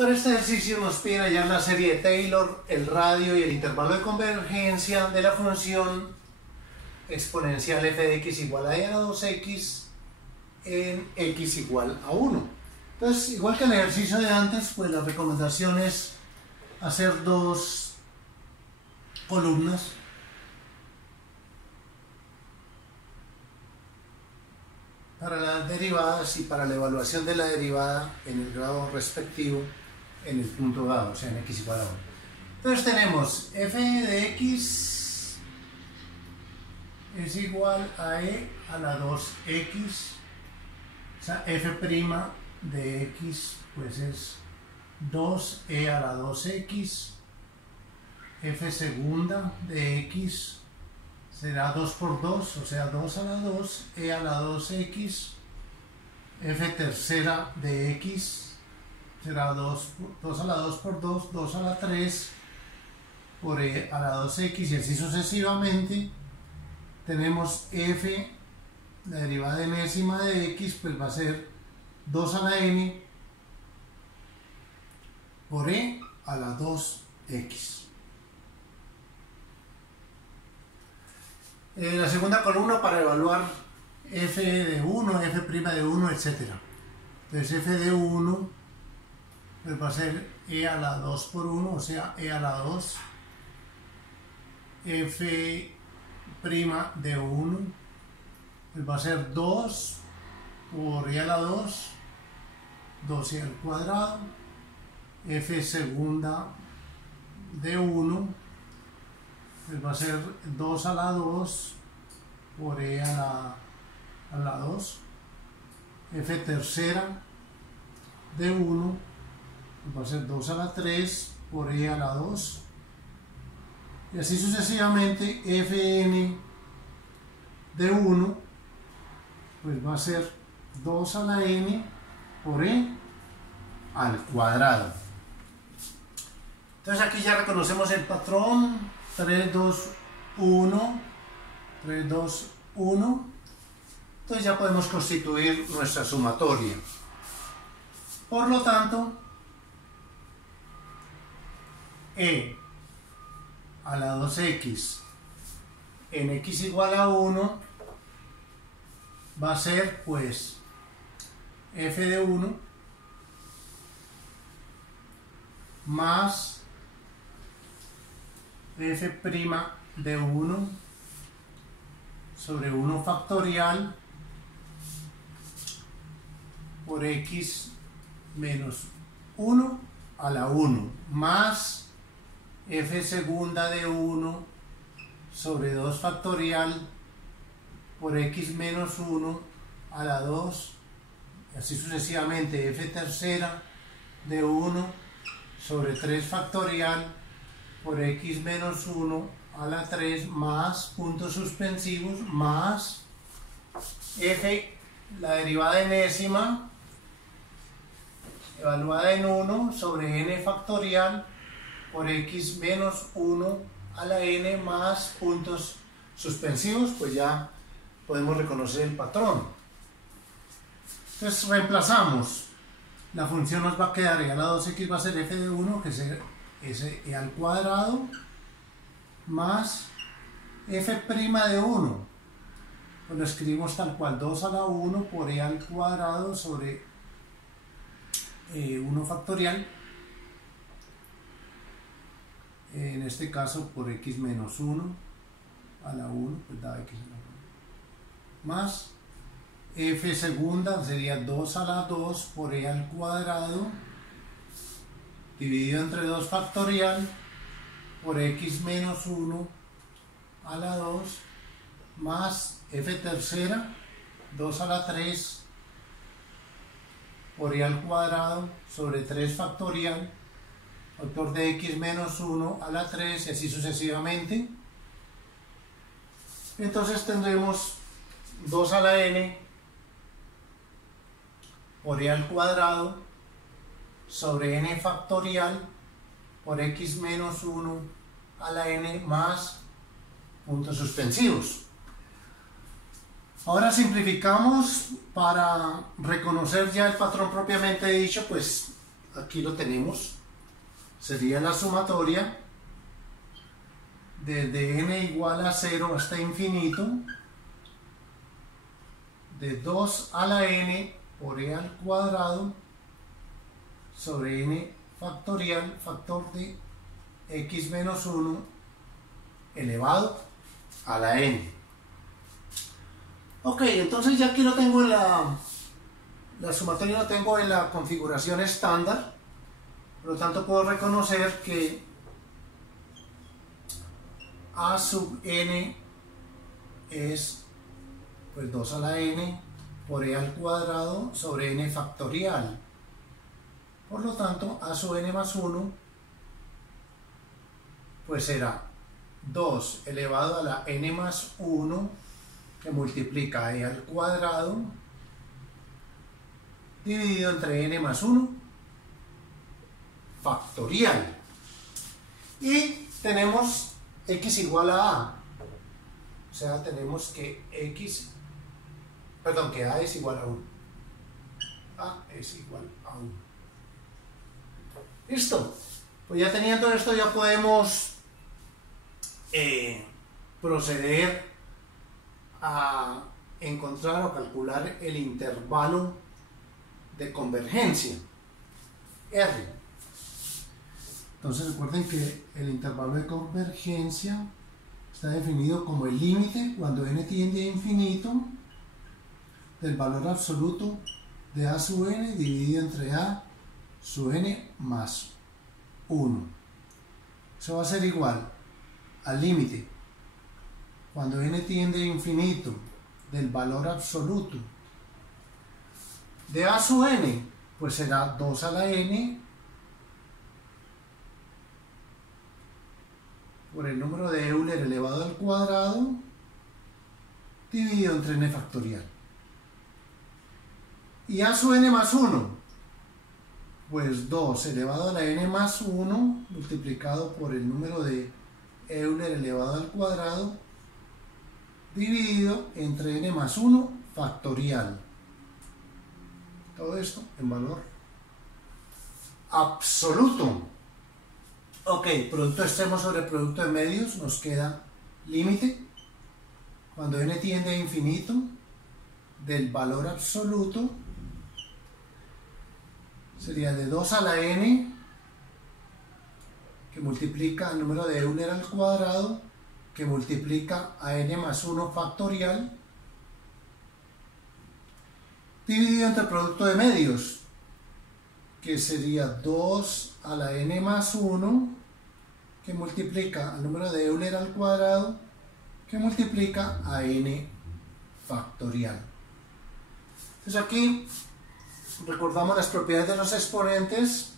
Para este ejercicio nos piden hallar la serie de Taylor, el radio y el intervalo de convergencia de la función exponencial f de x igual a e a la 2x en x igual a 1. Entonces, igual que en el ejercicio de antes, pues la recomendación es hacer dos columnas para las derivadas y para la evaluación de la derivada en el grado respectivo en el punto dado, o sea en x igual a 1. Entonces tenemos f de x es igual a e a la 2x, o sea f' de x pues es 2e a la 2x, f segunda de x será 2 por 2, o sea 2 a la 2, e a la 2x, f tercera de x será 2 a la 2 por 2, 2 a la 3 por e a la 2x y así sucesivamente. Tenemos f, la derivada enésima de x, pues va a ser 2 a la n por e a la 2x. La segunda columna para evaluar f de 1, f' de 1, etc. Entonces f de 1 pues va a ser e a la 2 por 1, o sea e a la 2. F' de 1 pues va a ser 2 por e a la 2, 2e al cuadrado. F segunda de 1 pues va a ser 2 a la 2 por e a la 2. F tercera de 1 pues va a ser 2 a la 3 por e a la 2. Y así sucesivamente. Fn de 1 pues va a ser 2 a la n por e al cuadrado. Entonces aquí ya reconocemos el patrón 3, 2, 1, 3, 2, 1. Entonces ya podemos constituir nuestra sumatoria. Por lo tanto, e a la 2x en x igual a 1 va a ser pues f de 1 más f' de 1 sobre 1 factorial por x menos 1 a la 1 más f segunda de 1 sobre 2 factorial por x menos 1 a la 2, y así sucesivamente. F tercera de 1 sobre 3 factorial por x menos 1 a la 3 más puntos suspensivos más f, la derivada enésima evaluada en 1 sobre n factorial por x menos 1 a la n más puntos suspensivos. Pues ya podemos reconocer el patrón. Entonces reemplazamos. La función nos va a quedar e a la 2x va a ser f de 1, que es e al cuadrado, más f' de 1. Pues lo escribimos tal cual, 2 a la 1 por e al cuadrado sobre 1 factorial. En este caso por x menos 1 a la 1, pues da x a la 1. Más f segunda sería 2 a la 2 por e al cuadrado dividido entre 2 factorial por x menos 1 a la 2 más f tercera 2 a la 3 por e al cuadrado sobre 3 factorial factor de x menos 1 a la 3 y así sucesivamente. Entonces tendremos 2 a la n por e al cuadrado sobre n factorial por x menos 1 a la n más puntos suspensivos. Ahora simplificamos para reconocer ya el patrón propiamente dicho, pues aquí lo tenemos, sería la sumatoria desde n igual a 0 hasta infinito de 2 a la n por e al cuadrado sobre n factorial, factor de x menos 1 elevado a la n. Ok, entonces ya aquí lo tengo en la sumatoria, lo tengo en la configuración estándar, por lo tanto puedo reconocer que a sub n es pues 2 a la n por e al cuadrado sobre n factorial. Por lo tanto, a sub n más 1 pues será 2 elevado a la n más 1 que multiplica e al cuadrado dividido entre n más 1 factorial. Y tenemos x igual a, o sea, tenemos que que a es igual a 1. A es igual a 1. Listo. Pues ya teniendo esto ya podemos proceder a encontrar o calcular el intervalo de convergencia R. Entonces recuerden que el intervalo de convergencia está definido como el límite cuando n tiende a infinito del valor absoluto de a sub n dividido entre a sub n más 1. Eso va a ser igual al límite cuando n tiende a infinito del valor absoluto de a sub n, pues será 2 a la n por el número de Euler elevado al cuadrado dividido entre n factorial. Y a sub n más 1, pues 2 elevado a la n más 1 multiplicado por el número de Euler elevado al cuadrado dividido entre n más 1 factorial. Todo esto en valor absoluto. Ok, producto extremo sobre producto de medios, nos queda límite cuando n tiende a infinito del valor absoluto, sería de 2 a la n que multiplica el número de Euler al cuadrado que multiplica a n más 1 factorial dividido entre el producto de medios, que sería 2 a la n más 1 que multiplica al número de Euler al cuadrado que multiplica a n factorial. Entonces aquí recordamos las propiedades de los exponentes,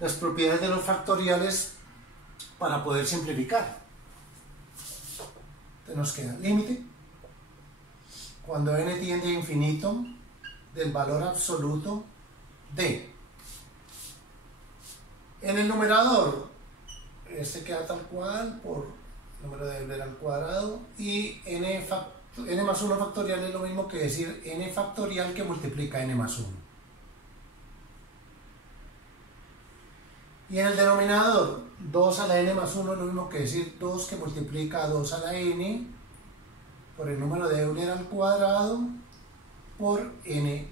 las propiedades de los factoriales para poder simplificar. Entonces nos queda límite cuando n tiende a infinito del valor absoluto de, en el numerador este queda tal cual por número de Euler al cuadrado, y n más 1 factorial es lo mismo que decir n factorial que multiplica n más 1. Y en el denominador 2 a la n más 1 es lo mismo que decir 2 que multiplica a 2 a la n por el número de Euler al cuadrado por n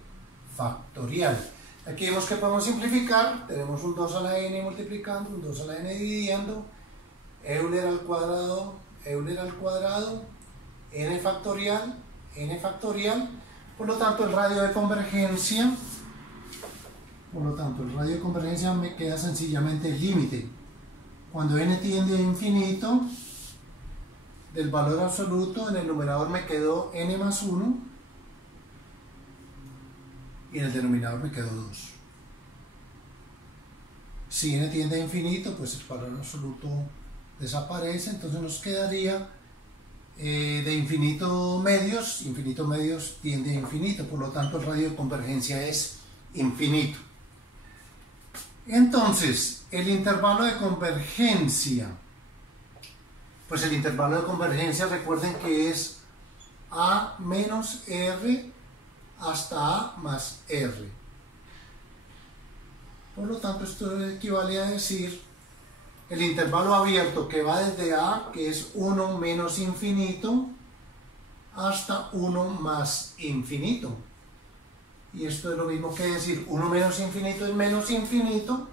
factorial. Aquí vemos que podemos simplificar, tenemos un 2 a la n multiplicando, un 2 a la n dividiendo, Euler al cuadrado, n factorial, por lo tanto el radio de convergencia, me queda sencillamente el límite cuando n tiende a infinito del valor absoluto. En el numerador me quedó n más 1 y en el denominador me quedó 2. Si n tiende a infinito, pues el valor absoluto desaparece, entonces nos quedaría de infinito medios tiende a infinito, por lo tanto el radio de convergencia es infinito. Entonces, el intervalo de convergencia, pues el intervalo de convergencia, recuerden que es a menos r hasta a más r. Por lo tanto, esto equivale a decir el intervalo abierto que va desde A, que es 1 menos infinito, hasta 1 más infinito. Y esto es lo mismo que decir 1 menos infinito es menos infinito,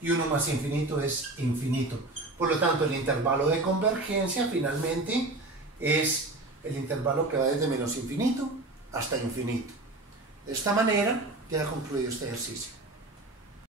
y 1 más infinito es infinito. Por lo tanto, el intervalo de convergencia finalmente es el intervalo que va desde menos infinito hasta infinito. De esta manera queda concluido este ejercicio.